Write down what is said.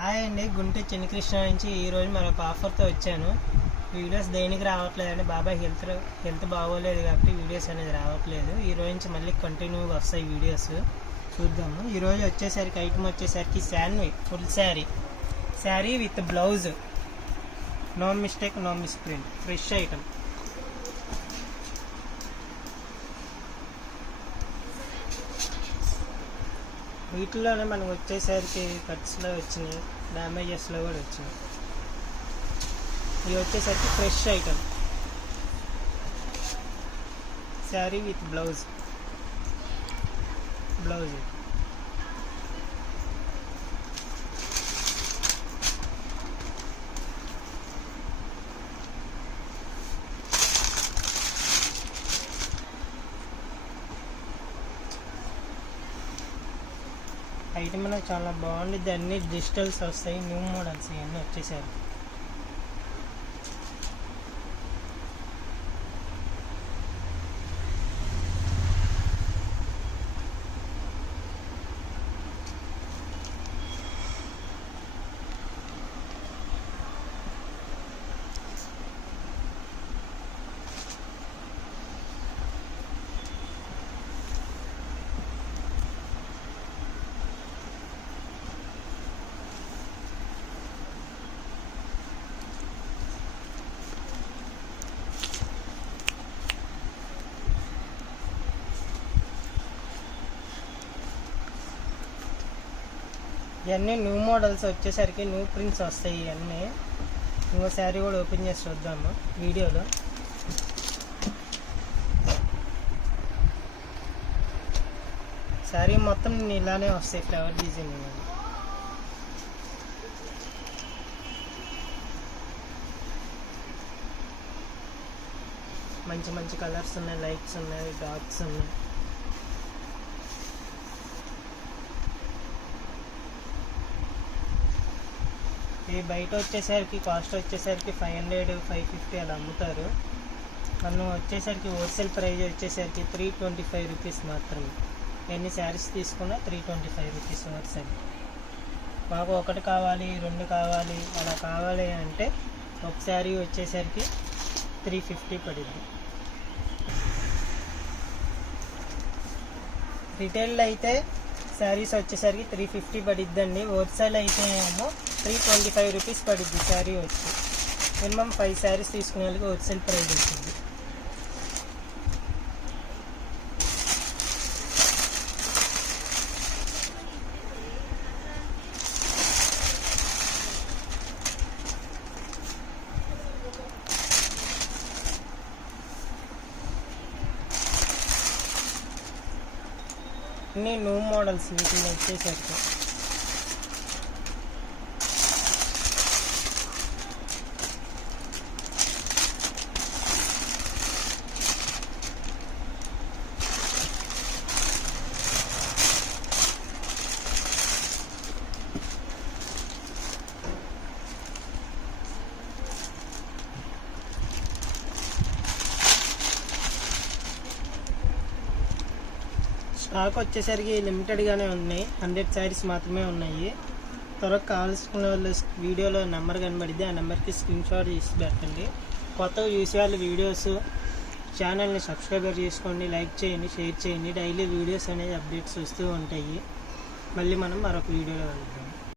Hi అండి, గుంటూరు చిన్నకృష్ణ నుంచి ఈరోజు మరొక ఆఫర్తో వచ్చాను. వీడియోస్ దేనికి రావట్లేదండి, బాబాయ్ హెల్త్ బాగోలేదు కాబట్టి వీడియోస్ అనేది రావట్లేదు. ఈరోజు నుంచి మళ్ళీ కంటిన్యూగా వస్తాయి వీడియోస్. చూద్దాము. ఈరోజు వచ్చేసరికి ఐటమ్ వచ్చేసరికి full sari with blouse, no mistake no misprint, fresh item. వీటిలోనే మనకు వచ్చేసరికి కట్స్లో వచ్చినాయి, డ్యామేజెస్లో కూడా వచ్చినాయి. ఇవి వచ్చేసరికి fresh item. Sari with blouse. Item అనేది చాలా బాగుంది. అన్ని డిజిటల్స్ వస్తాయి, న్యూ మోడల్స్ ఇవన్నీ వచ్చేసారు. ఇవన్నీ న్యూ మోడల్స్ వచ్చేసరికి న్యూ ప్రింట్స్ వస్తాయి. ఇవన్నీ ఇంకో శారీ కూడా ఓపెన్ చేసి చూద్దాము వీడియోలో. శారీ మొత్తం ఇలానే వస్తాయి, ఫ్లవర్ డిజైన్. మంచి మంచి కలర్స్ ఉన్నాయి, లైట్స్ ఉన్నాయి, డాట్స్ ఉన్నాయి. ఈ బయట వచ్చేసరికి కాస్ట్ వచ్చేసరికి 500, 550 అలా అమ్ముతారు. మనం వచ్చేసరికి హోల్సేల్ ప్రైజ్ వచ్చేసరికి 325 రూపీస్ మాత్రమే. ఎన్ని శారీస్ తీసుకున్నా 325 రూపీస్ హోల్సేల్. మాకు ఒకటి కావాలి, 2 కావాలి, అలా కావాలి అంటే ఒక శారీ వచ్చేసరికి 350 పడింది. రిటైల్ అయితే శారీస్ వచ్చేసరికి 350 పడిద్దండి. హోల్సేల్ అయితే ఏమో 325 రూపీస్ పడుద్ది శారీ వచ్చి. మినిమం 5 శారీస్ తీసుకునే వాళ్ళకి హోల్సేల్ ప్రైస్ వచ్చింది. అన్నీ న్యూ మోడల్స్ వీటిలో వచ్చేసరికి. స్టాక్ వచ్చేసరికి లిమిటెడ్గానే ఉన్నాయి, 100 శారీస్ మాత్రమే ఉన్నాయి. త్వరగా కావాల్సుకున్న వాళ్ళు వీడియోలో నెంబర్ కనబడిద్ది, ఆ నెంబర్కి స్క్రీన్ షాట్ తీసి పెట్టండి. కొత్తగా చూసే వాళ్ళు వీడియోస్ ఛానల్ని సబ్స్క్రైబర్ చేసుకోండి, లైక్ చేయండి, షేర్ చేయండి. డైలీ వీడియోస్ అనేది అప్డేట్స్ వస్తూ ఉంటాయి. మళ్ళీ మనం మరొక వీడియోలో వెళ్దాం.